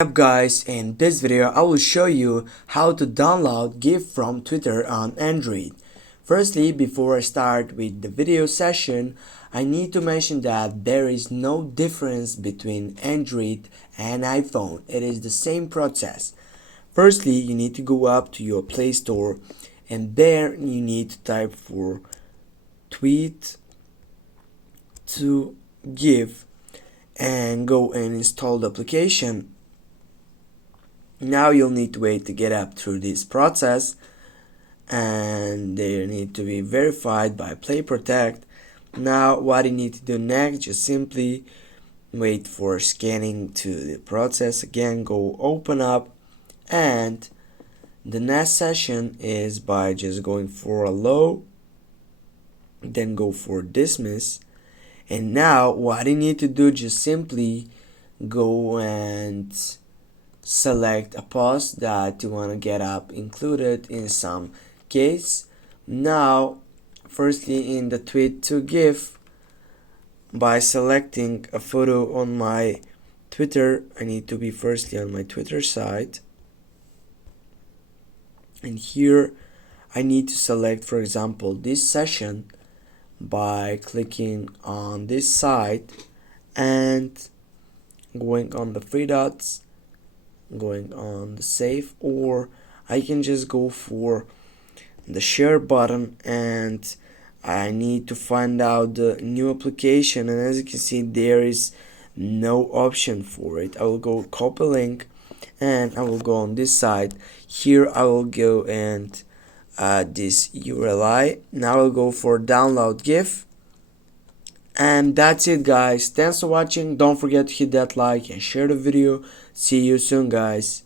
Up guys, in this video I will show you how to download GIF from Twitter on Android. Firstly, before I start with the video session, I need to mention that there is no difference between Android and iPhone. It is the same process. Firstly, you need to go up to your Play Store and there you need to type for tweet to GIF and go and install the application. Now you'll need to wait to get up through this process, and they need to be verified by Play Protect. Now what you need to do next, just simply wait for scanning to the process. Again, go open up, and the next session is by just going for allow, then go for dismiss. And now what you need to do, just simply go and select a post that you want to get up included in some case. Now firstly, in the tweet to GIF, by selecting a photo on my Twitter, I need to be firstly on my Twitter site, and here I need to select, for example, this session by clicking on this site and going on the three dots, going on the save, or I can just go for the share button, and I need to find out the new application, and as you can see there is no option for it. I will go copy link and I will go on this side. Here I will go and add this URL. Now I'll go for download GIF. And that's it guys. Thanks for watching. Don't forget to hit that like and share the video. See you soon guys.